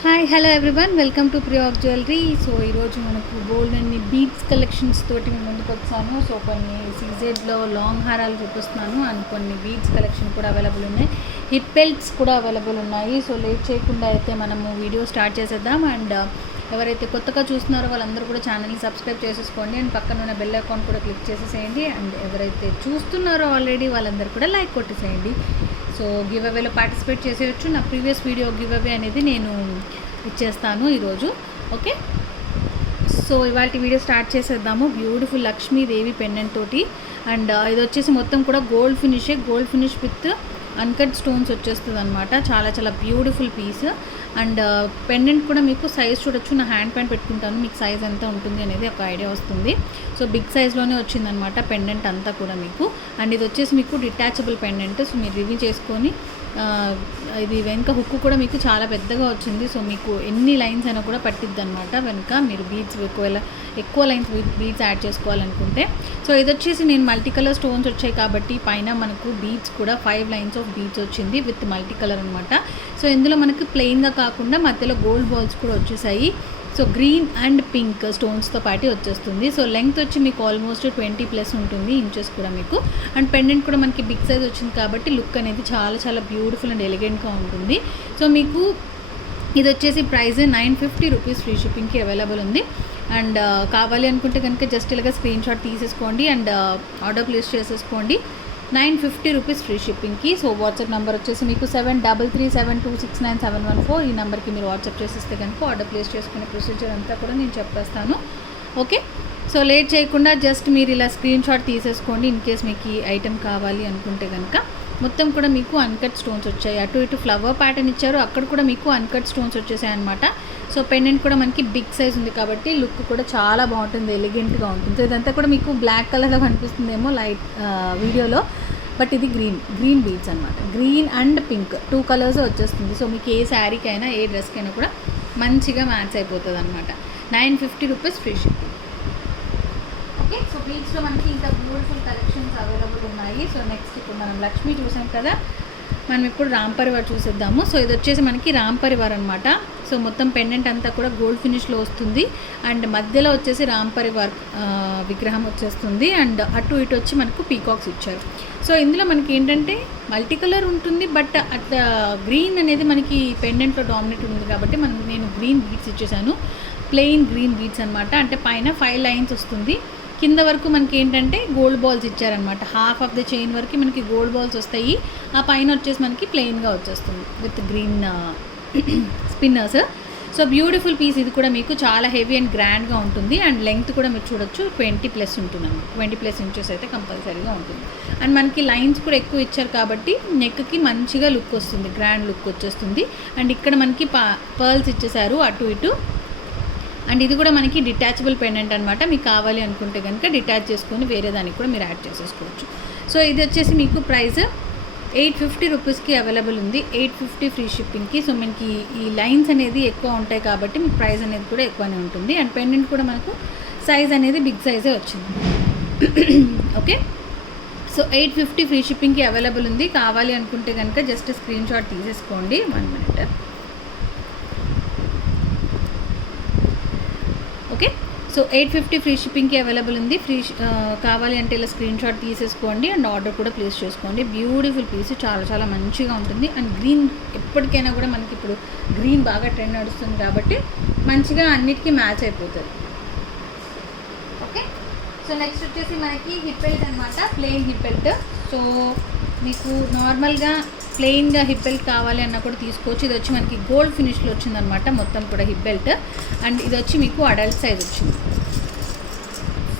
Hi hello everyone welcome to Priyak jewellery. So ఈరోజు మనకు gold అన్ని బీడ్స్ కలెక్షన్స్ తోటి మేము ముందుకు వచ్చాను. సో కొన్ని సీజెడ్లో లాంగ్ హారాలు చూపిస్తున్నాను అండ్ కొన్ని బీడ్స్ కలెక్షన్ కూడా అవైలబుల్ ఉన్నాయి. హిప్ బెల్ట్స్ కూడా అవైలబుల్ ఉన్నాయి. సో లేట్ చేయకుండా అయితే మనము వీడియో స్టార్ట్ చేసేద్దాం. అండ్ ఎవరైతే కొత్తగా చూస్తున్నారో వాళ్ళందరూ కూడా ఛానల్ని సబ్స్క్రైబ్ చేసేసుకోండి అండ్ పక్కన ఉన్న బెల్ అకౌంట్ కూడా క్లిక్ చేసేసేయండి. అండ్ ఎవరైతే చూస్తున్నారో ఆల్రెడీ వాళ్ళందరూ కూడా లైక్ కొట్టేసేయండి. సో గివ్ అవేలో పార్టిసిపేట్ చేసేయచ్చు. నా ప్రీవియస్ వీడియో గివ్ అవే అనేది నేను ఇచ్చేస్తాను ఈరోజు. ఓకే, సో ఇవాళ వీడియో స్టార్ట్ చేసేద్దాము. బ్యూటిఫుల్ లక్ష్మీదేవి పెండెంట్ తోటి అండ్ ఇది వచ్చేసి మొత్తం కూడా gold finish with uncut stones వచ్చేస్తుంది అనమాట. చాలా చాలా బ్యూటిఫుల్ పీస్. అండ్ పెండెంట్ కూడా మీకు సైజ్ చూడొచ్చు. నా హ్యాండ్ ప్యాంట్ పెట్టుకుంటాను, మీకు సైజ్ ఎంత ఉంటుంది అనేది ఒక ఐడియా వస్తుంది. సో బిగ్ సైజ్లోనే వచ్చిందనమాట పెండెంట్ అంతా కూడా మీకు. అండ్ ఇది వచ్చేసి మీకు డిటాచబుల్ పెండెంట్. సో మీరు రివ్యూ చేసుకొని ఇది వెనుక హుక్ కూడా మీకు చాలా పెద్దగా వచ్చింది. సో మీకు ఎన్ని లైన్స్ అయినా కూడా పట్టిద్ది అనమాట వెనుక. మీరు బీడ్స్ ఎక్కువ లైన్స్ బీడ్స్ యాడ్ చేసుకోవాలనుకుంటే. సో ఇది వచ్చేసి నేను మల్టీ కలర్ స్టోన్స్ వచ్చాయి కాబట్టి పైన మనకు బీడ్స్ కూడా 5 లైన్స్ ఆఫ్ బీడ్స్ వచ్చింది విత్ మల్టీ కలర్ అనమాట. సో ఇందులో మనకి ప్లెయిన్గా కాకుండా మధ్యలో గోల్డ్ బాల్స్ కూడా వచ్చేసాయి. సో గ్రీన్ అండ్ పింక్ స్టోన్స్తో పాటు వచ్చేస్తుంది. సో లెంగ్త్ వచ్చి మీకు ఆల్మోస్ట్ 20+ ఉంటుంది ఇంచెస్ కూడా మీకు. అండ్ పెండెంట్ కూడా మనకి బిగ్ సైజ్ వచ్చింది కాబట్టి లుక్ అనేది చాలా చాలా బ్యూటిఫుల్ అండ్ ఎలిగెంట్గా ఉంటుంది. సో మీకు ఇది వచ్చేసి ప్రైస్ 950 రూపీస్ ఫ్రీ షిప్పింగ్కి అవైలబుల్ ఉంది. అండ్ కావాలి అనుకుంటే కనుక జస్ట్ ఇలాగా స్క్రీన్ షాట్ తీసేసుకోండి అండ్ ఆర్డర్ ప్లేస్ చేసేసుకోండి. 950 రూపీస్ ఫ్రీ షిప్పింగ్కి. సో వాట్సాప్ నెంబర్ వచ్చేసి మీకు 7337269714. ఈ నెంబర్కి మీరు వాట్సాప్ చేసేస్తే కనుక ఆర్డర్ ప్లేస్ చేసుకునే ప్రొసీజర్ అంతా కూడా నేను చెప్పేస్తాను. ఓకే, సో లేట్ చేయకుండా జస్ట్ మీరు ఇలా స్క్రీన్ షాట్ తీసేసుకోండి ఇన్ కేస్ మీకు ఈ ఐటెం కావాలి అనుకుంటే కనుక. మొత్తం కూడా మీకు అన్కట్ స్టోన్స్ వచ్చాయి. అటు ఇటు ఫ్లవర్ ప్యాటర్న్ ఇచ్చారు, అక్కడ కూడా మీకు అన్కట్ స్టోన్స్ వచ్చేసాయి అనమాట. సో పెండెంట్ కూడా మనకి బిగ్ సైజ్ ఉంది కాబట్టి లుక్ కూడా చాలా బాగుంటుంది, ఎలిగెంట్గా ఉంటుంది. సో ఇదంతా కూడా మీకు బ్లాక్ కలర్లో కనిపిస్తుందేమో లైట్ వీడియోలో, బట్ ఇది గ్రీన్ బీడ్స్ అనమాట. గ్రీన్ అండ్ పింక్ 2 కలర్స్ వచ్చేస్తుంది. సో మీకు ఏ శారీకైనా ఏ డ్రెస్కైనా కూడా మంచిగా మ్యాచ్ అయిపోతుంది అనమాట. 950 rupees free shipping. Okay, so బీడ్స్లో మనకి ఇంకా బ్యూటిఫుల్ కలెక్షన్స్ అవైలబుల్ ఉన్నాయి. సో నెక్స్ట్ ఇప్పుడు మనం లక్ష్మి చూసాం కదా, మనం ఇప్పుడు రామ్ పరివార్ చూసేద్దాము. సో ఇది వచ్చేసి మనకి రామ్ పరివార్ అనమాట. సో మొత్తం పెండెంట్ అంతా కూడా గోల్డ్ ఫినిష్లో వస్తుంది అండ్ మధ్యలో వచ్చేసి రామ్ పరివార్ విగ్రహం వచ్చేస్తుంది. అండ్ అటు ఇటు వచ్చి మనకు పీకాక్స్ ఇచ్చారు. సో ఇందులో మనకి ఏంటంటే మల్టీ కలర్ ఉంటుంది, బట్ అట్ గ్రీన్ అనేది మనకి పెండెంట్లో డామినేట్ ఉంది కాబట్టి నేను గ్రీన్ బీడ్స్ ఇచ్చేసాను. ప్లెయిన్ గ్రీన్ బీడ్స్ అనమాట. అంటే పైన 5 లైన్స్ వస్తుంది, కింద వరకు మనకి ఏంటంటే గోల్డ్ బాల్స్ ఇచ్చారనమాట. హాఫ్ ఆఫ్ ద చైన్ వరకు మనకి గోల్డ్ బాల్స్ వస్తాయి. ఆ పైన వచ్చేసి మనకి ప్లెయిన్గా వచ్చేస్తుంది with green spinners. So beautiful piece. ఇది కూడా మీకు చాలా హెవీ అండ్ గ్రాండ్గా ఉంటుంది. అండ్ లెంగ్త్ కూడా మీరు చూడొచ్చు 20+ ఉంటుంది అన్నమాట. 20+ ఇంచెస్ అయితే కంపల్సరీగా ఉంటుంది. అండ్ మనకి లైన్స్ కూడా ఎక్కువ ఇచ్చారు కాబట్టి నెక్కి మంచిగా లుక్ వస్తుంది, గ్రాండ్ లుక్ వచ్చేస్తుంది. అండ్ ఇక్కడ మనకి పర్ల్స్ ఇచ్చేసారు అటు ఇటు. అండ్ ఇది కూడా మనకి డిటాచబుల్ పెండెంట్ అనమాట. మీకు కావాలి అనుకుంటే కనుక డిటాచ్ చేసుకొని వేరే దానికి కూడా మీరు యాడ్ చేసేసుకోవచ్చు. సో ఇది వచ్చేసి మీకు ప్రైస్ 850 రూపీస్కి అవైలబుల్ ఉంది. 850 ఫ్రీ షిప్పింగ్కి. సో మనకి ఈ లైన్స్ అనేది ఎక్కువ ఉంటాయి కాబట్టి మీకు ప్రైస్ అనేది కూడా ఎక్కువనే ఉంటుంది. అండ్ పెండెంట్ కూడా మనకు సైజ్ అనేది బిగ్ సైజే వచ్చింది. ఓకే, సో 850 ఫ్రీ షిప్పింగ్కి అవైలబుల్ ఉంది. కావాలి అనుకుంటే కనుక జస్ట్ స్క్రీన్ షాట్ తీసేసుకోండి. 1 మినిట్. ఓకే, సో 850 ఫ్రీ షిప్పింగ్కి అవైలబుల్ ఉంది. కావాలి అంటే ఇలా స్క్రీన్ షాట్ తీసేసుకోండి అండ్ ఆర్డర్ కూడా ప్లేస్ చేసుకోండి. బ్యూటిఫుల్ పీస్, చాలా చాలా మంచిగా ఉంటుంది. అండ్ గ్రీన్ ఎప్పటికైనా కూడా మనకి ఇప్పుడు గ్రీన్ బాగా ట్రెండ్ నడుస్తుంది కాబట్టి మంచిగా అన్నిటికీ మ్యాచ్ అయిపోతుంది. ఓకే, సో నెక్స్ట్ వచ్చేసి మనకి హిప్ బెల్ట్ అనమాట. Plain hip belt. సో మీకు నార్మల్గా ప్లెయిన్గా హిప్ బెల్ట్ కావాలి అన్న కూడా తీసుకోవచ్చు. ఇది వచ్చి మనకి గోల్డ్ ఫినిష్లో వచ్చిందనమాట మొత్తం కూడా హిప్ బెల్ట్. అండ్ ఇది వచ్చి మీకు అడల్ట్ సైజ్ వచ్చింది.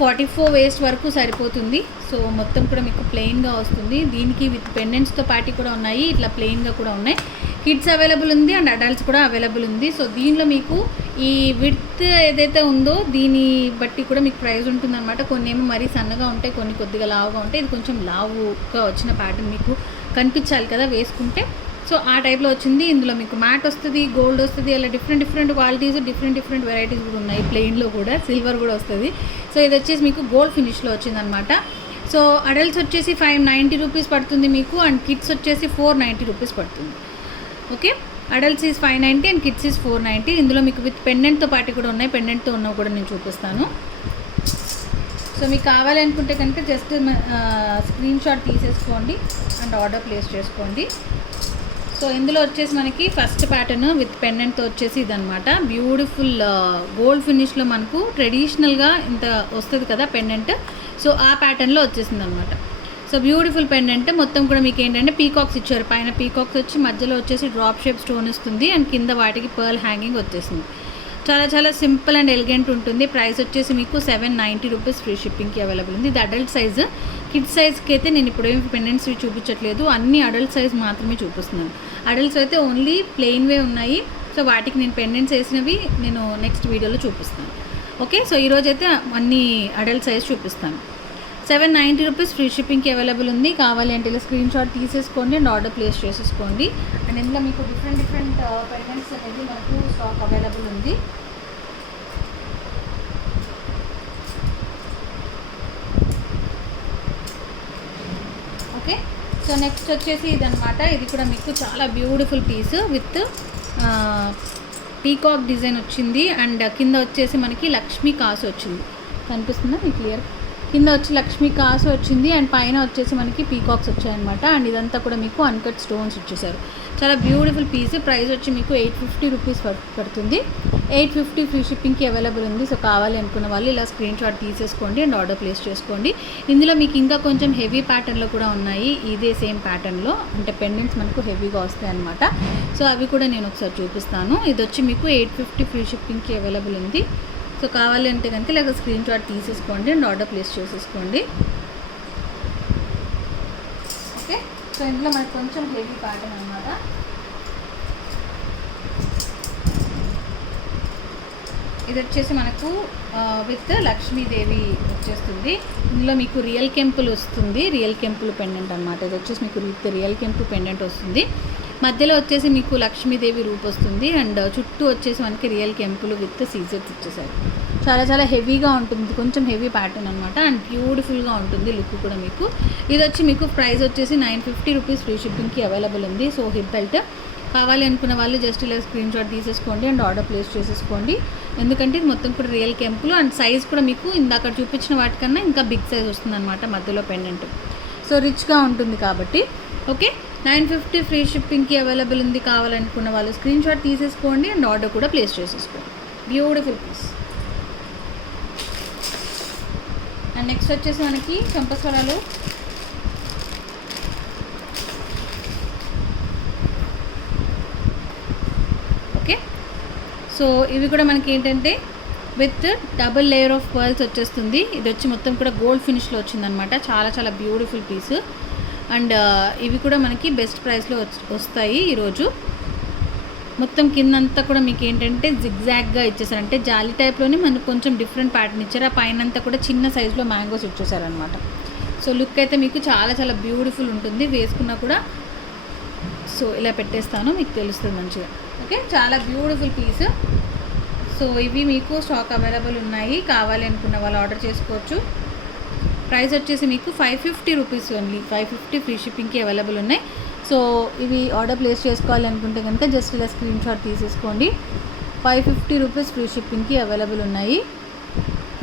44 వేస్ట్ వరకు సరిపోతుంది. సో మొత్తం కూడా మీకు ప్లెయిన్గా వస్తుంది. దీనికి విత్ పెండెంట్స్తో పాటు కూడా ఉన్నాయి, ఇట్లా ప్లెయిన్గా కూడా ఉన్నాయి. కిడ్స్ అవైలబుల్ ఉంది అండ్ అడల్ట్స్ కూడా అవైలబుల్ ఉంది. సో దీనిలో మీకు ఈ విడ్త్ ఏదైతే ఉందో దీన్ని బట్టి కూడా మీకు ప్రైస్ ఉంటుందన్నమాట. కొన్ని ఏమో మరీ సన్నగా ఉంటాయి, కొన్ని కొద్దిగా లావుగా ఉంటాయి. ఇది కొంచెం లావుగా వచ్చిన ప్యాటర్న్ మీకు కనిపించాలి కదా వేసుకుంటే. సో ఆ టైప్లో వచ్చింది. ఇందులో మీకు మ్యాట్ వస్తుంది, గోల్డ్ వస్తుంది, అలా డిఫరెంట్ క్వాలిటీస్, డిఫరెంట్ వెరైటీస్ కూడా ఉన్నాయి. ప్లెయిన్లో కూడా సిల్వర్ కూడా వస్తుంది. సో ఇది వచ్చేసి మీకు గోల్డ్ ఫినిష్లో వచ్చిందనమాట. సో అడల్ట్స్ వచ్చేసి 590 రూపీస్ పడుతుంది మీకు. అండ్ కిడ్స్ వచ్చేసి 490 రూపీస్ పడుతుంది. Okay, adult size 590 and kids size 490. ఇందులో మీకు విత్ పెండెంట్తో పాటు కూడా ఉన్నాయి, పెండెంట్తో ఉన్నవి కూడా నేను చూపిస్తాను. సో మీకు కావాలి అనుకుంటే కనుక జస్ట్ స్క్రీన్ షాట్ తీసేసుకోండి అండ్ ఆర్డర్ ప్లేస్ చేసుకోండి. సో ఇందులో వచ్చేసి మనకి ఫస్ట్ ప్యాటర్న్ విత్ పెండెంట్తో వచ్చేసి ఇదనమాట. బ్యూటిఫుల్ గోల్డ్ ఫినిష్లో మనకు ట్రెడిషనల్గా ఇంత వస్తుంది కదా పెండెంట్, సో ఆ ప్యాటర్న్లో వచ్చేసింది అనమాట. సో బ్యూటిఫుల్ పెండెంట్ మొత్తం కూడా మీకు ఏంటంటే పీకాక్స్ ఇచ్చారు. పైన పీకాక్స్ వచ్చి మధ్యలో వచ్చేసి డ్రాప్ షేప్ స్టోన్ వస్తుంది అండ్ కింద వాటికి పర్ల్ హ్యాంగింగ్ వచ్చేసింది. చాలా చాలా సింపుల్ అండ్ ఎలిగెంట్ ఉంటుంది. ప్రైస్ వచ్చేసి మీకు 790 రూపీస్ ఫ్రీ షిప్పింగ్కి అవైలబుల్ ఉంది. ఇది అడల్ట్ సైజు. కిడ్స్ సైజ్కి అయితే నేను ఇప్పుడు ఏమి పెండెంట్స్ చూపించట్లేదు, అన్ని అడల్ట్ సైజ్ మాత్రమే చూపిస్తున్నాను. అడల్ట్స్ అయితే ఓన్లీ ప్లెయిన్వే ఉన్నాయి. సో వాటికి నేను పెండెంట్స్ వేసినవి నేను నెక్స్ట్ వీడియోలో చూపిస్తాను. ఓకే, సో ఈరోజు అయితే అన్ని అడల్ట్ సైజ్ చూపిస్తాను. 790 రూపీస్ ఫ్రీ షిప్పింగ్కి అవైలబుల్ ఉంది. కావాలి అంటే ఇలా స్క్రీన్ షాట్ తీసేసుకోండి అండ్ ఆర్డర్ ప్లేస్ చేసేసుకోండి. అండ్ ఇందులో మీకు డిఫరెంట్ పెండెంట్స్ అనేది మనకు స్టాక్ అవైలబుల్ ఉంది. ఓకే, సో నెక్స్ట్ వచ్చేసి ఇదనమాట. ఇది కూడా మీకు చాలా beautiful piece with peacock design వచ్చింది అండ్ కింద వచ్చేసి మనకి లక్ష్మీ కాసు వచ్చింది. కనిపిస్తుందా మీకు క్లియర్? కింద వచ్చి లక్ష్మీ కాసు వచ్చింది అండ్ పైన వచ్చేసి మనకి పీకాక్స్ వచ్చాయన్నమాట. అండ్ ఇదంతా కూడా మీకు అన్కట్ స్టోన్స్ ఇచ్చేసారు. చాలా బ్యూటిఫుల్ పీస్. ప్రైస్ వచ్చి మీకు 850 రూపీస్ పడుతుంది. 850 ఫ్రీ షిప్పింగ్కి అవైలబుల్ ఉంది. సో కావాలి అనుకున్న వాళ్ళు ఇలా స్క్రీన్ షాట్ తీసేసుకోండి అండ్ ఆర్డర్ ప్లేస్ చేసుకోండి. ఇందులో మీకు ఇంకా కొంచెం హెవీ ప్యాటర్న్లో కూడా ఉన్నాయి. ఇదే సేమ్ ప్యాటర్న్లో అంటే పెండెంట్స్ మనకు హెవీగా వస్తాయి అన్నమాట. సో అవి కూడా నేను ఒకసారి చూపిస్తాను. ఇది వచ్చి మీకు 850 ఫ్రీ షిప్పింగ్కి అవైలబుల్ ఉంది. సో కావాలి అంటే కనుక ఇలాగ స్క్రీన్ షాట్ తీసేసుకోండి అండ్ ఆర్డర్ ప్లేస్ చేసేసుకోండి. ఓకే, సో ఇందులో మనకు కొంచెం హెవీ ప్యాటర్న్ అనమాట. ఇది వచ్చేసి మనకు విత్ లక్ష్మీదేవి వచ్చేస్తుంది. ఇందులో మీకు రియల్ కెంపుల్ వస్తుంది, రియల్ కెంపుల్ పెండెంట్ అనమాట. ఇది వచ్చేసి మీకు విత్ రియల్ కెంపుల్ పెండెంట్ వస్తుంది. మధ్యలో వచ్చేసి మీకు లక్ష్మీదేవి రూప్ వస్తుంది అండ్ చుట్టూ వచ్చేసి మనకి రియల్ కెంపులు విత్ సీజర్స్ ఇచ్చేసారు. చాలా చాలా హెవీగా ఉంటుంది, కొంచెం హెవీ ప్యాటర్న్ అనమాట అండ్ బ్యూటిఫుల్గా ఉంటుంది లుక్ కూడా మీకు. ఇది వచ్చి మీకు ప్రైస్ వచ్చేసి 950 రూపీస్ ఫ్రీ షిప్పింగ్కి అవైలబుల్ ఉంది. సో హిప్ బెల్ట్ కావాలి అనుకున్న వాళ్ళు జస్ట్ ఇలా స్క్రీన్ షాట్ తీసేసుకోండి అండ్ ఆర్డర్ ప్లేస్ చేసేసుకోండి. ఎందుకంటే ఇది మొత్తం కూడా రియల్ కెంపులు అండ్ సైజ్ కూడా మీకు ఇందాక చూపించిన వాటికన్నా ఇంకా బిగ్ సైజ్ వస్తుంది అనమాట మధ్యలో పెండెంట్. సో రిచ్గా ఉంటుంది కాబట్టి. ఓకే, 950 ఫ్రీ షిప్పింగ్కి అవైలబుల్ ఉంది. కావాలనుకున్న వాళ్ళు స్క్రీన్ షాట్ తీసేసుకోండి అండ్ ఆర్డర్ కూడా ప్లేస్ చేసేసుకోండి. Beautiful piece. అండ్ నెక్స్ట్ వచ్చేసి మనకి చంపస్వరాలు. ఓకే, సో ఇవి కూడా మనకి ఏంటంటే with double layer of pearls వచ్చేస్తుంది. ఇది వచ్చి మొత్తం కూడా గోల్డ్ ఫినిష్లో వచ్చిందనమాట. చాలా చాలా బ్యూటిఫుల్ పీస్ అండ్ ఇవి కూడా మనకి బెస్ట్ ప్రైస్లో వస్తాయి ఈరోజు. మొత్తం కిందంతా కూడా మీకు ఏంటంటే జిగ్జాగ్గా ఇచ్చేసారు, అంటే జాలీ టైప్లోనే మనకు కొంచెం డిఫరెంట్ ప్యాటర్న్ ఇచ్చారు. ఆ పైన అంతా కూడా చిన్న సైజులో మ్యాంగోస్ ఇచ్చేసారనమాట. సో లుక్ అయితే మీకు చాలా చాలా బ్యూటిఫుల్ ఉంటుంది. వేసుకున్నా కూడా సో ఇలా పెట్టేస్తాను, మీకు తెలుస్తుంది మంచిగా. ఓకే, చాలా బ్యూటిఫుల్ పీస్. సో ఇవి మీకు స్టాక్ అవైలబుల్ ఉన్నాయి. కావాలి అనుకున్న వాళ్ళు ఆర్డర్ చేసుకోవచ్చు. ప్రైస్ వచ్చేసి మీకు 550 రూపీస్ ఓన్లీ. 550 ఫ్రీ షిప్పింగ్కి అవైలబుల్ ఉన్నాయి. సో ఇవి ఆర్డర్ ప్లేస్ చేసుకోవాలి అనుకుంటే కనుక జస్ట్ ఇలా స్క్రీన్ షాట్ తీసేసుకోండి. 550 రూపీస్ ఫ్రీ షిప్పింగ్కి అవైలబుల్ ఉన్నాయి.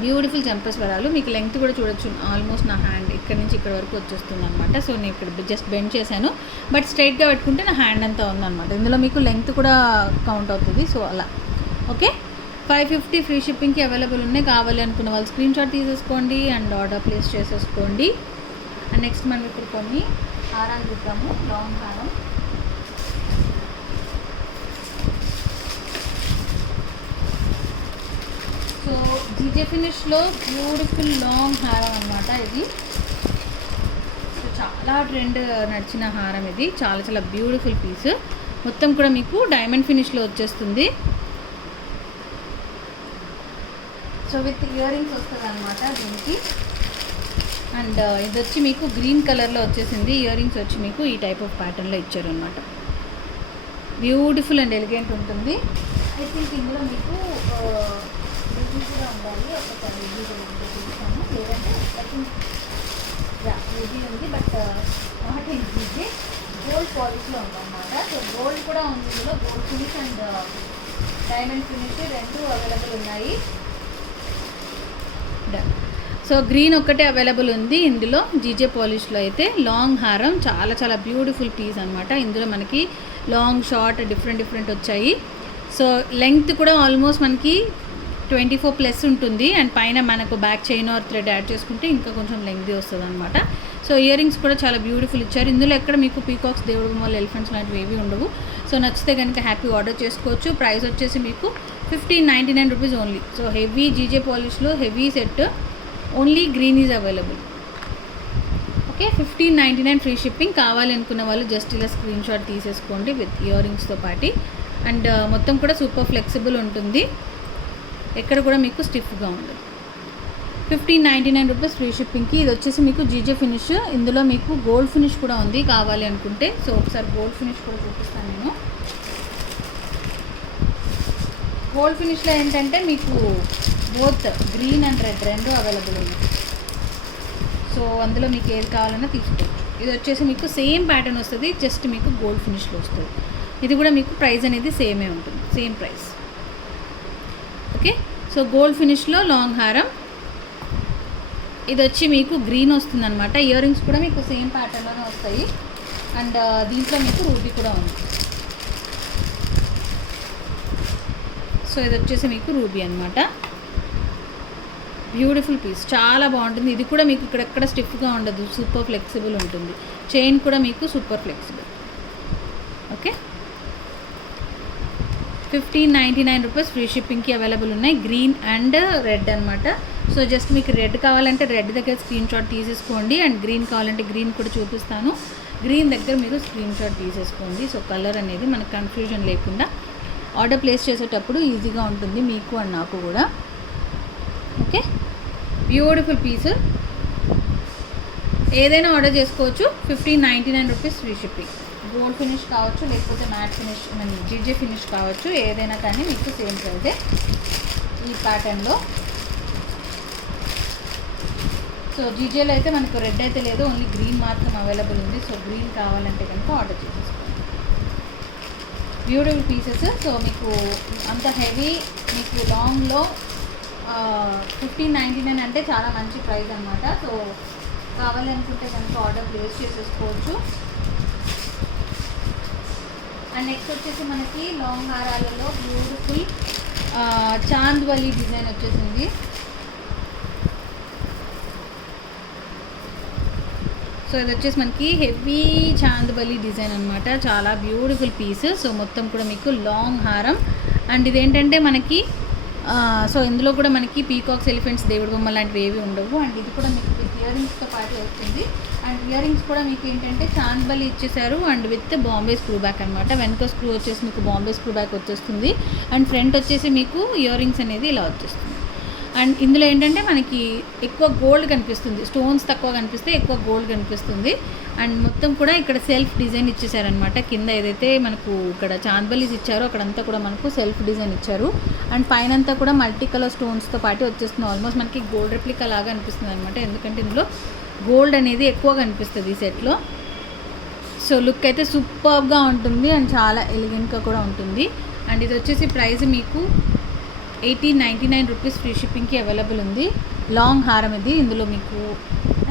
బ్యూటిఫుల్ చంపస్వరాలు. మీకు లెంగ్త్ కూడా చూడొచ్చు, ఆల్మోస్ట్ నా హ్యాండ్ ఇక్కడ నుంచి ఇక్కడ వరకు వచ్చేస్తుంది అనమాట. సో నేను ఇక్కడ జస్ట్ బెండ్ చేశాను, బట్ స్ట్రైట్గా పెట్టుకుంటే నా హ్యాండ్ అంతా ఉందన్నమాట. ఇందులో మీకు లెంగ్త్ కూడా కౌంట్ అవుతుంది. సో అలా. ఓకే, 550 ఫ్రీ షిప్పింగ్కి అవైలబుల్ ఉన్నాయి. కావాలి అనుకున్న వాళ్ళు స్క్రీన్ షాట్ తీసేసుకోండి అండ్ ఆర్డర్ ప్లేస్ చేసేసుకోండి. అండ్ నెక్స్ట్ మనం ఇప్పుడు కొన్ని హారాలు చూద్దాము. లాంగ్ హారం. సో జీజే ఫినిష్లో బ్యూటిఫుల్ లాంగ్ హారం అనమాట ఇది. సో చాలా ట్రెండ్ నడిచిన హారం ఇది. చాలా చాలా బ్యూటిఫుల్ పీస్. మొత్తం కూడా మీకు డైమండ్ ఫినిష్లో వచ్చేస్తుంది. సో విత్ ఇయర్ రింగ్స్ వస్తుంది అనమాట దీనికి. అండ్ ఇది వచ్చి మీకు గ్రీన్ కలర్లో వచ్చేసింది. ఇయర్ రింగ్స్ వచ్చి మీకు ఈ టైప్ ఆఫ్ ప్యాటర్న్లో ఇచ్చారు అనమాట. బ్యూటిఫుల్ అండ్ ఎలిగెంట్ ఉంటుంది. ఐ థింక్ ఇందులో మీకు రివ్యూ కూడా ఉండాలి. ఒకసారి రివ్యూ కూడా చూపిస్తాను. లేదంటే ఐ థింక్ రివ్యూ ఉంది, but not in review. Gold పాలిష్లో ఉందన్నమాట. సో గోల్డ్ కూడా ఉంది ఇందులో, gold finish and diamond finish రెండు అవైలబుల్ ఉన్నాయి. సో గ్రీన్ ఒక్కటే అవైలబుల్ ఉంది ఇందులో. జీజే పాలిష్లో అయితే లాంగ్ హారం, చాలా చాలా బ్యూటిఫుల్ పీస్ అనమాట. ఇందులో మనకి లాంగ్ షార్ట్ డిఫరెంట్ వచ్చాయి. సో లెంగ్త్ కూడా ఆల్మోస్ట్ మనకి 24+ ఉంటుంది. అండ్ పైన మనకు back chain are thread add చేసుకుంటే ఇంకా కొంచెం లెంగ్తీ వస్తుంది అనమాట. సో ఇయర్ రింగ్స్ కూడా చాలా బ్యూటిఫుల్ ఇచ్చారు. ఇందులో ఎక్కడ మీకు పీకాక్స్, దేవుడు బొమ్మలు, ఎలిఫెంట్స్ లాంటివి ఏవి ఉండవు. సో నచ్చితే కనుక హ్యాపీ ఆర్డర్ చేసుకోవచ్చు. ప్రైస్ వచ్చేసి మీకు 1599 rupees only. So heavy GJ పాలిష్లో heavy set only green is available. Okay, 1599 free shipping. కావాలి అనుకున్న వాళ్ళు జస్ట్ ఇలా స్క్రీన్ షాట్ తీసేసుకోండి విత్ ఇయర్ రింగ్స్తో పాటు. అండ్ మొత్తం కూడా సూపర్ ఫ్లెక్సిబుల్ ఉంటుంది, ఎక్కడ కూడా మీకు స్టిఫ్గా ఉండదు. 1599 రూపీస్ ఫ్రీ షిప్పింగ్కి. ఇది వచ్చేసి మీకు జీజే ఫినిష్. ఇందులో మీకు గోల్డ్ ఫినిష్ కూడా ఉంది కావాలి అనుకుంటే. సో ఒకసారి గోల్డ్ ఫినిష్ కూడా చూపిస్తాను నేను. గోల్డ్ ఫినిష్లో ఏంటంటే మీకు బోత్ గ్రీన్ అండ్ రెడ్ రెండు అవైలబుల్ ఉంది. సో అందులో మీకు ఏది కావాలన్నా తీసుకోవచ్చు. ఇది వచ్చేసి మీకు సేమ్ ప్యాటర్న్ వస్తుంది, జస్ట్ మీకు గోల్డ్ ఫినిష్లో వస్తుంది. ఇది కూడా మీకు ప్రైస్ అనేది సేమే ఉంటుంది, same price. Okay, so gold ఫినిష్లో లాంగ్ హారం. ఇది వచ్చి మీకు గ్రీన్ వస్తుంది అనమాట. ఇయర్ రింగ్స్ కూడా మీకు సేమ్ ప్యాటర్న్లోనే వస్తాయి. అండ్ దీంట్లో మీకు రూబీ కూడా ఉంది. సో ఇది వచ్చేసి మీకు రూబీ అనమాట. బ్యూటిఫుల్ పీస్, చాలా బాగుంటుంది. ఇది కూడా మీకు ఇక్కడెక్కడ స్టిఫ్గా ఉండదు, సూపర్ ఫ్లెక్సిబుల్ ఉంటుంది. చైన్ కూడా మీకు super flexible. Okay, 1599 rupees free షిప్పింగ్కి అవైలబుల్ ఉన్నాయి. గ్రీన్ అండ్ రెడ్ అనమాట. సో జస్ట్ మీకు రెడ్ కావాలంటే రెడ్ దగ్గర స్క్రీన్ షాట్ తీసేసుకోండి. అండ్ గ్రీన్ కావాలంటే గ్రీన్ కూడా చూపిస్తాను. గ్రీన్ దగ్గర మీరు స్క్రీన్ షాట్ తీసేసుకోండి. సో కలర్ అనేది మనకు కన్ఫ్యూజన్ లేకుండా ఆర్డర్ ప్లేస్ చేసేటప్పుడు ఈజీగా ఉంటుంది మీకు అండ్ నాకు కూడా. Okay, beautiful piece. ఏదైనా ఆర్డర్ చేసుకోవచ్చు. 1599 rupees free shipping. Gold finish కావచ్చు, లేకపోతే మ్యాట్ ఫినిష్, జీజే ఫినిష్ కావచ్చు, ఏదైనా కానీ మీకు సేమ్ ప్రైజే ఈ ప్యాటర్న్లో. సో జీజేలో అయితే మనకు రెడ్ అయితే లేదు, ఓన్లీ గ్రీన్ మాత్రం అవైలబుల్ ఉంది. సో గ్రీన్ కావాలంటే కనుక ఆర్డర్ చేసేసుకోండి. Beautiful pieces. సో మీకు అంత హెవీ, మీకు లాంగ్లో 1599 అంటే చాలా మంచి ప్రైస్ అనమాట. సో కావాలనుకుంటే కనుక ఆర్డర్ ప్లేస్ చేసేసుకోవచ్చు. అండ్ నెక్స్ట్ వచ్చేసి మనకి లాంగ్ హారాలలో బ్యూటిఫుల్ చాంద్వలి డిజైన్ వచ్చేసింది. సో ఇది వచ్చేసి మనకి హెవీ చాంద్వలి డిజైన్ అనమాట. చాలా బ్యూటిఫుల్ పీస్. సో మొత్తం కూడా మీకు లాంగ్ హారం. అండ్ ఇదేంటంటే మనకి సో ఇందులో కూడా మనకి పీకాక్స్, ఎలిఫెంట్స్, దేవుడి బొమ్మ లాంటివి ఏవి ఉండవు. అండ్ ఇది కూడా మీకు విత్ ఇయర్ రింగ్స్తో పాటు వస్తుంది. అండ్ ఇయర్ రింగ్స్ కూడా మీకు ఏంటంటే చాంద్బలి ఇచ్చేసారు and with Bombay screw back అనమాట. వెనక స్క్రూ వచ్చేసి మీకు బాంబే స్క్రూ బ్యాక్ వచ్చేస్తుంది. అండ్ ఫ్రంట్ వచ్చేసి మీకు ఇయర్ రింగ్స్ అనేది ఇలా వచ్చేస్తుంది. అండ్ ఇందులో ఏంటంటే మనకి ఎక్కువ గోల్డ్ కనిపిస్తుంది, స్టోన్స్ తక్కువ కనిపిస్తే ఎక్కువ గోల్డ్ కనిపిస్తుంది. అండ్ మొత్తం కూడా ఇక్కడ సెల్ఫ్ డిజైన్ ఇచ్చేసారనమాట. కింద ఏదైతే మనకు ఇక్కడ చాంద్బలీస్ ఇచ్చారో అక్కడంతా కూడా మనకు సెల్ఫ్ డిజైన్ ఇచ్చారు. అండ్ పైన అంతా కూడా మల్టీ కలర్ స్టోన్స్తో పాటు వచ్చేస్తుంది. ఆల్మోస్ట్ మనకి గోల్డ్ రెప్లికా లాగా అనిపిస్తుంది అనమాట, ఎందుకంటే ఇందులో గోల్డ్ అనేది ఎక్కువ కనిపిస్తుంది ఈ సెట్లో. సో లుక్ అయితే సూపర్గా ఉంటుంది అండ్ చాలా ఎలిగెంట్గా కూడా ఉంటుంది. అండ్ ఇది వచ్చేసి ప్రైస్ మీకు 1899 రూపీస్ ఫ్రీ షిప్పింగ్కి అవైలబుల్ ఉంది. లాంగ్ హారం ఇది. ఇందులో మీకు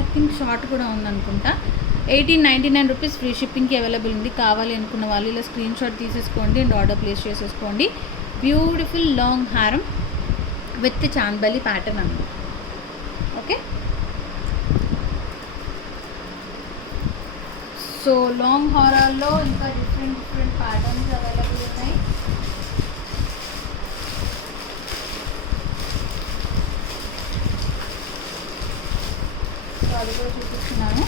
ఐ థింక్ షార్ట్ కూడా ఉందనుకుంటా. 1899 రూపీస్ ఫ్రీ షిప్పింగ్కి అవైలబుల్ ఉంది. కావాలి అనుకున్న వాళ్ళు ఇలా స్క్రీన్ షాట్ తీసేసుకోండి అండ్ ఆర్డర్ ప్లేస్ చేసేసుకోండి. బ్యూటిఫుల్ లాంగ్ హారం విత్ చాంద్బలి ప్యాటర్న్ అన్నమాట. ఓకే, సో లాంగ్ హారాల్లో ఇంకా డిఫరెంట్ ప్యాటర్న్స్ అవైలబుల్ ఉన్నాయి. సో అది కూడా చూపిస్తున్నాను.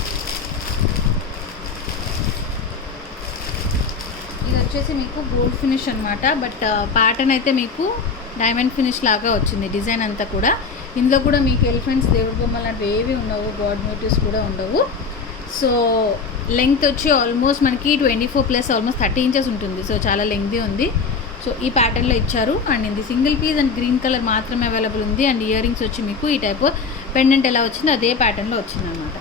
ఇది వచ్చేసి మీకు గోల్డ్ ఫినిష్ అనమాట. బట్ ప్యాటర్న్ అయితే మీకు డైమండ్ ఫినిష్ లాగా వచ్చింది డిజైన్ అంతా కూడా. ఇందులో కూడా మీకు ఎలిఫెంట్స్, దేవుడి బొమ్మలు లాంటివి ఏవి ఉండవు, గాడ్ మోటివ్స్ కూడా ఉండవు. సో లెంగ్త్ వచ్చి ఆల్మోస్ట్ మనకి 24+ ఆల్మోస్ట్ 30 ఇంచెస్ ఉంటుంది. సో చాలా లెంగ్తీ ఉంది. సో ఈ ప్యాటర్న్లో ఇచ్చారు. అండ్ ఇది single piece and green colour మాత్రమే అవైలబుల్ ఉంది. అండ్ ఇయర్ రింగ్స్ వచ్చి మీకు ఈ టైప్ పెండెంట్ ఎలా వచ్చిందో అదే ప్యాటర్న్లో వచ్చిందనమాట.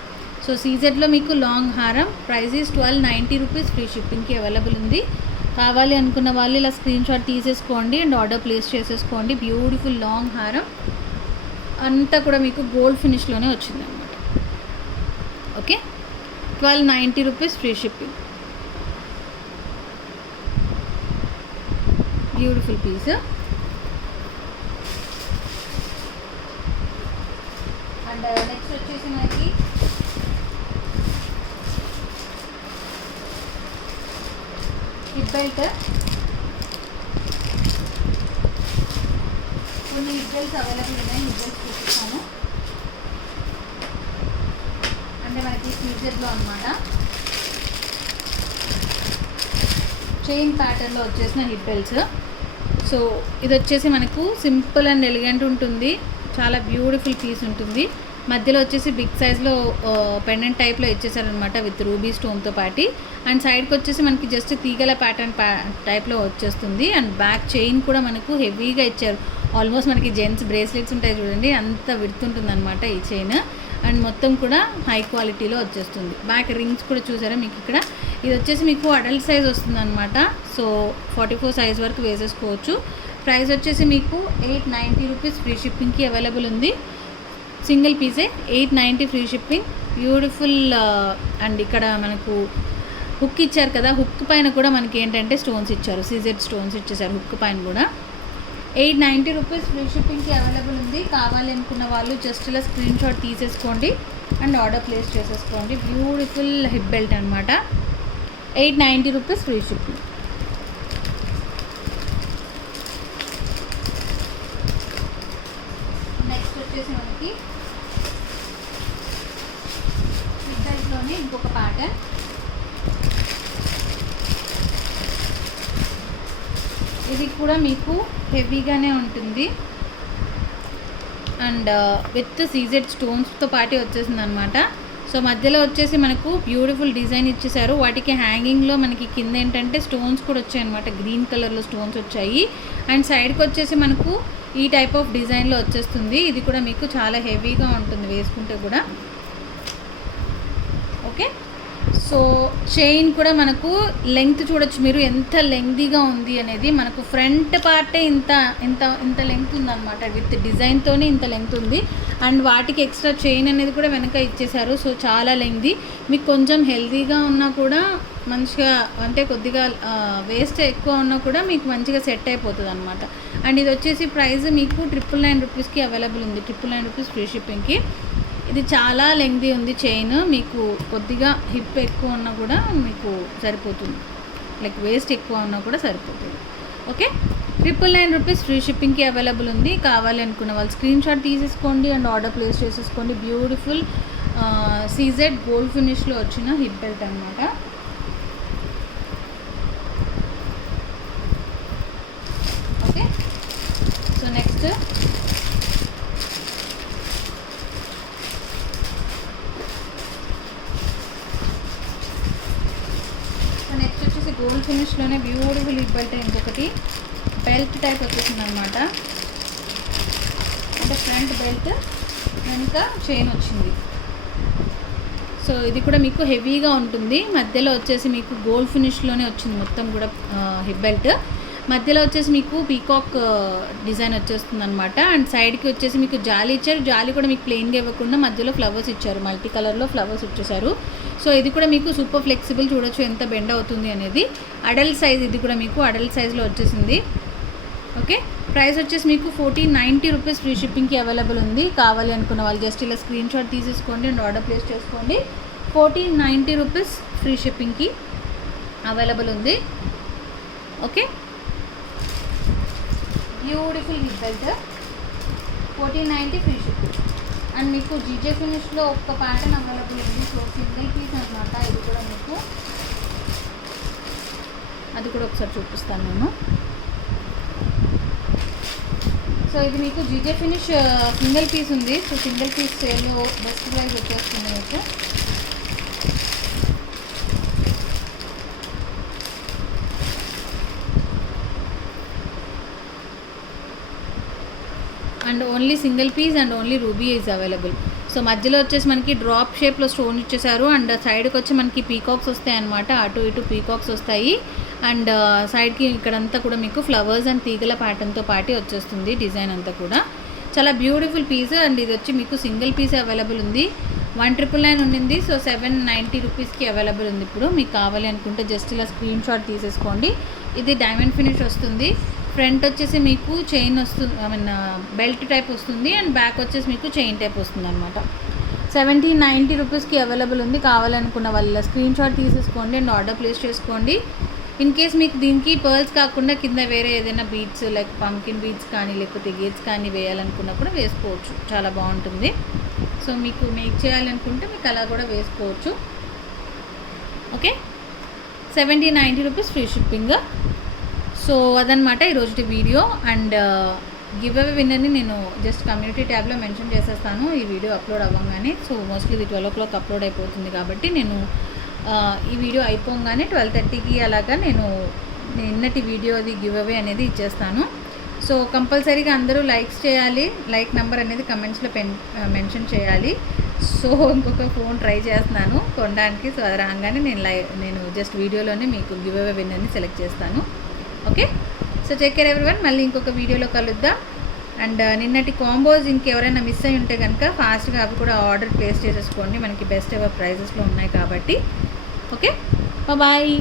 సో సీజెడ్లో మీకు లాంగ్ హారం, ప్రైస్ ఈజ్ 1290 రూపీస్, ఫ్రీ షిప్పింగ్కి అవైలబుల్ ఉంది. కావాలి అనుకున్న వాళ్ళు ఇలా స్క్రీన్ షాట్ తీసేసుకోండి అండ్ ఆర్డర్ ప్లేస్ చేసేసుకోండి. బ్యూటిఫుల్ లాంగ్ హారం అంతా కూడా మీకు గోల్డ్ ఫినిష్లోనే వచ్చిందన్నమాట. Okay, 1290 rupees, free shipping. Beautiful piece. And next వచ్చేసి మనకి హిప్ బెల్ట్. కొన్ని హిప్ బెల్ట్స్ అవైలబుల్ ఉన్నాయి, హిప్ బెల్ట్స్ చూపిస్తాను. అంటే మనకి సీజర్లో అనమాట చైన్ ప్యాటర్న్లో వచ్చేసిన హిప్ బెల్ట్స్. సో ఇది వచ్చేసి మనకు సింపుల్ అండ్ ఎలిగెంట్ ఉంటుంది, చాలా బ్యూటిఫుల్ పీస్ ఉంటుంది. మధ్యలో వచ్చేసి బిగ్ సైజ్లో పెండెంట్ టైప్లో ఇచ్చేసారనమాట విత్ రూబీ స్టోన్తో పాటి. అండ్ సైడ్కి వచ్చేసి మనకి జస్ట్ తీగల ప్యాటర్న్ టైప్లో వచ్చేస్తుంది. అండ్ బ్యాక్ చైన్ కూడా మనకు హెవీగా ఇచ్చారు. ఆల్మోస్ట్ మనకి జెంట్స్ బ్రేస్లెట్స్ ఉంటాయి చూడండి, అంత విడుతుంటుంది అనమాట ఈ చైన్. అండ్ మొత్తం కూడా హై క్వాలిటీలో వచ్చేస్తుంది. బ్యాక్ రింగ్స్ కూడా చూసారా మీకు ఇక్కడ. ఇది వచ్చేసి మీకు అడల్ట్ సైజ్ వస్తుంది అనమాట. సో 44 సైజ్ వరకు వేసేసుకోవచ్చు. ప్రైస్ వచ్చేసి మీకు 890 రూపీస్, ఫ్రీ షిప్పింగ్కి అవైలబుల్ ఉంది. సింగిల్ పీసే 890 ఫ్రీ షిప్పింగ్. బ్యూటిఫుల్. అండ్ ఇక్కడ మనకు హుక్ ఇచ్చారు కదా, హుక్ పైన కూడా మనకి ఏంటంటే స్టోన్స్ ఇచ్చారు, సీజెడ్ స్టోన్స్ ఇచ్చేసారు హుక్ పైన కూడా. 890 రూపీస్, ఫ్రీ షిప్పింగ్కి అవైలబుల్ ఉంది. కావాలి అనుకున్న వాళ్ళు జస్ట్ ఇలా స్క్రీన్ షాట్ తీసేసుకోండి అండ్ ఆర్డర్ ప్లేస్ చేసేసుకోండి. బ్యూటిఫుల్ హిప్ బెల్ట్ అనమాట. 890 రూపీస్, ఫ్రీ షిప్పింగ్. నెక్స్ట్ వచ్చేసి మనకి హిప్ బెల్ట్లోనే ఇంకొక ప్యాటర్న్. ఇది కూడా మీకు హెవీగానే ఉంటుంది అండ్ విత్ సీజెడ్ స్టోన్స్తో పాటు వచ్చేసింది అనమాట. సో మధ్యలో వచ్చేసి మనకు బ్యూటిఫుల్ డిజైన్ ఇచ్చేసారు. వాటికి హ్యాంగింగ్లో మనకి కింద ఏంటంటే స్టోన్స్ కూడా వచ్చాయి అనమాట, గ్రీన్ కలర్లో స్టోన్స్ వచ్చాయి. అండ్ సైడ్కి వచ్చేసి మనకు ఈ టైప్ ఆఫ్ డిజైన్లో వచ్చేస్తుంది. ఇది కూడా మీకు చాలా హెవీగా ఉంటుంది వేసుకుంటే కూడా. ఓకే, సో చైన్ కూడా మనకు లెంగ్త్ చూడొచ్చు మీరు ఎంత లెంగ్తీగా ఉంది అనేది. మనకు ఫ్రంట్ పార్టే ఇంత ఇంత ఇంత లెంగ్త్ ఉందన్నమాట, విత్ డిజైన్తోనే ఇంత లెంగ్త్ ఉంది. అండ్ వాటికి ఎక్స్ట్రా చైన్ అనేది కూడా వెనక ఇచ్చేసారు. సో చాలా లెంగ్తీ. మీకు కొంచెం హెల్తీగా ఉన్నా కూడా మంచిగా, అంటే కొద్దిగా వేస్ట్ ఎక్కువ ఉన్నా కూడా మీకు మంచిగా సెట్ అయిపోతుంది అనమాట. అండ్ ఇది వచ్చేసి ప్రైస్ మీకు 999 రూపీస్కి అవైలబుల్ ఉంది. 999 రూపీస్, ఫ్రీ షిప్పింగ్కి. ఇది చాలా లెంగ్తీ ఉంది చైన్. మీకు కొద్దిగా హిప్ ఎక్కువ ఉన్నా కూడా మీకు సరిపోతుంది, లైక్ వేస్ట్ ఎక్కువ ఉన్నా కూడా సరిపోతుంది. ఓకే, 999 రూపీస్, ఫ్రీ షిప్పింగ్కి అవైలబుల్ ఉంది. కావాలి అనుకున్న వాళ్ళు స్క్రీన్ షాట్ తీసేసుకోండి అండ్ ఆర్డర్ ప్లేస్ చేసేసుకోండి. బ్యూటిఫుల్ సీజెడ్ గోల్డ్ ఫినిష్లో వచ్చిన హిప్ బెల్ట్ అనమాట. ఓకే, సో నెక్స్ట్ వచ్చేసి గోల్డ్ ఫినిష్లోనే బ్యూటిఫుల్ హిప్ బెల్ట్. ఇంకొకటి బెల్ట్ టైప్ వచ్చేసింది అనమాట, అంటే ఫ్రంట్ బెల్ట్ వెనుక చైన్ వచ్చింది. సో ఇది కూడా మీకు హెవీగా ఉంటుంది. మధ్యలో వచ్చేసి మీకు గోల్డ్ ఫినిష్లోనే వచ్చింది మొత్తం కూడా హిప్ బెల్ట్. మధ్యలో వచ్చేసి మీకు పీకాక్ డిజైన్ వచ్చేస్తుంది అనమాట. అండ్ సైడ్కి వచ్చేసి మీకు జాలి ఇచ్చారు. జాలి కూడా మీకు ప్లెయిన్గా ఇవ్వకుండా మధ్యలో ఫ్లవర్స్ ఇచ్చారు, మల్టీ కలర్లో ఫ్లవర్స్ ఇచ్చేసారు. సో ఇది కూడా మీకు సూపర్ ఫ్లెక్సిబుల్. చూడొచ్చు ఎంత బెండ్ అవుతుంది అనేది. అడల్ట్ సైజ్, ఇది కూడా మీకు అడల్ట్ సైజ్లో వచ్చేసింది. ఓకే, ప్రైస్ వచ్చేసి మీకు 1490 రూపీస్, ఫ్రీ షిప్పింగ్కి అవైలబుల్ ఉంది. కావాలి అనుకున్న వాళ్ళు జస్ట్ ఇలా స్క్రీన్ షాట్ తీసేసుకోండి అండ్ ఆర్డర్ ప్లేస్ చేసుకోండి. 1490 రూపీస్, ఫ్రీ షిప్పింగ్కి అవైలబుల్ ఉంది. Okay, beautiful hip belt, 1490 free shipping. And మీకు జీజే ఫినిష్లో ఒక్క ప్యాటర్న్ అవైలబుల్ ఉంది. సో సింగిల్ పీస్ అనమాట. ఇది కూడా మీకు, అది కూడా ఒకసారి చూపిస్తాను నేను. సో ఇది మీకు జీజే ఫినిష్ సింగిల్ పీస్ ఉంది. సో సింగిల్ పీస్ సేల్లో బెస్ట్ ప్రైస్ వచ్చేస్తుంది మీకు. And only single piece and only ruby is available. So మధ్యలో వచ్చేసి మనకి డ్రాప్ షేప్లో స్టోన్ ఇచ్చేసారు. అండ్ సైడ్కి వచ్చి మనకి పీకాక్స్ వస్తాయి అన్నమాట. అటు ఇటు పీకాక్స్ వస్తాయి. అండ్ సైడ్కి ఇక్కడంతా కూడా మీకు ఫ్లవర్స్ అండ్ తీగల ప్యాటర్న్తో పాటు వచ్చేస్తుంది డిజైన్ అంతా కూడా. చాలా బ్యూటిఫుల్ పీస్. అండ్ ఇది వచ్చి మీకు సింగిల్ పీస్ అవైలబుల్ ఉంది. 1999 ఉండింది. సో 790 రూపీస్కి అవైలబుల్ ఉంది. ఇప్పుడు మీకు కావాలి అనుకుంటే జస్ట్ ఇలా స్క్రీన్ షాట్ తీసేసుకోండి. ఇది డైమండ్ ఫినిష్ వస్తుంది. ఫ్రంట్ వచ్చేసి మీకు చైన్ వస్తుంది, ఐ మీన్ బెల్ట్ టైప్ వస్తుంది. అండ్ బ్యాక్ వచ్చేసి మీకు చైన్ టైప్ వస్తుంది అనమాట. 1790 రూపీస్కి అవైలబుల్ ఉంది. కావాలనుకున్న వాళ్ళ స్క్రీన్ షాట్ తీసేసుకోండి అండ్ ఆర్డర్ ప్లేస్ చేసుకోండి. ఇన్ కేస్ మీకు దీనికి పర్ల్స్ కాకుండా కింద వేరే ఏదైనా బీడ్స్ లైక్ పంకిన్ బీడ్స్ కానీ లేకపోతే గేట్స్ కానీ వేయాలనుకున్నా కూడా వేసుకోవచ్చు. చాలా బాగుంటుంది. సో మీకు మేక్ చేయాలనుకుంటే మీకు అలా కూడా వేసుకోవచ్చు. Okay, 1790 rupees free shipping. So అదనమాట ఈరోజు వీడియో. అండ్ గివ్ అవే విన్నర్ని నేను జస్ట్ కమ్యూనిటీ ట్యాబ్లో మెన్షన్ చేసేస్తాను ఈ వీడియో అప్లోడ్ అవ్వగానే. సో మోస్ట్లీ ఇది 12 o'clock అప్లోడ్ అయిపోతుంది కాబట్టి నేను ఈ వీడియో అయిపోగానే 12:30కి అలాగా నేను నిన్నటి వీడియో అది గివ్ అవే అనేది ఇచ్చేస్తాను. సో కంపల్సరీగా అందరూ లైక్స్ చేయాలి. లైక్ నెంబర్ అనేది కమెంట్స్లో మెన్షన్ చేయాలి. సో ఇంకొక ఫోన్ ట్రై చేస్తున్నాను కొనడానికి. సో అది రాగానే నేను జస్ట్ వీడియోలోనే మీకు గివ్ అవే విన్నర్ని సెలెక్ట్ చేస్తాను. Okay, so take care everyone. మళ్ళీ ఇంకొక వీడియోలో కలుద్దాం. అండ్ నిన్నటి కాంబోస్ ఇంకెవరైనా మిస్ అయి ఉంటే కనుక ఫాస్ట్గా అవి కూడా ఆర్డర్ ప్లేస్ చేసేసుకోండి. మనకి బెస్ట్ ఎవర్ ప్రైజెస్లో ఉన్నాయి కాబట్టి. Okay, bye.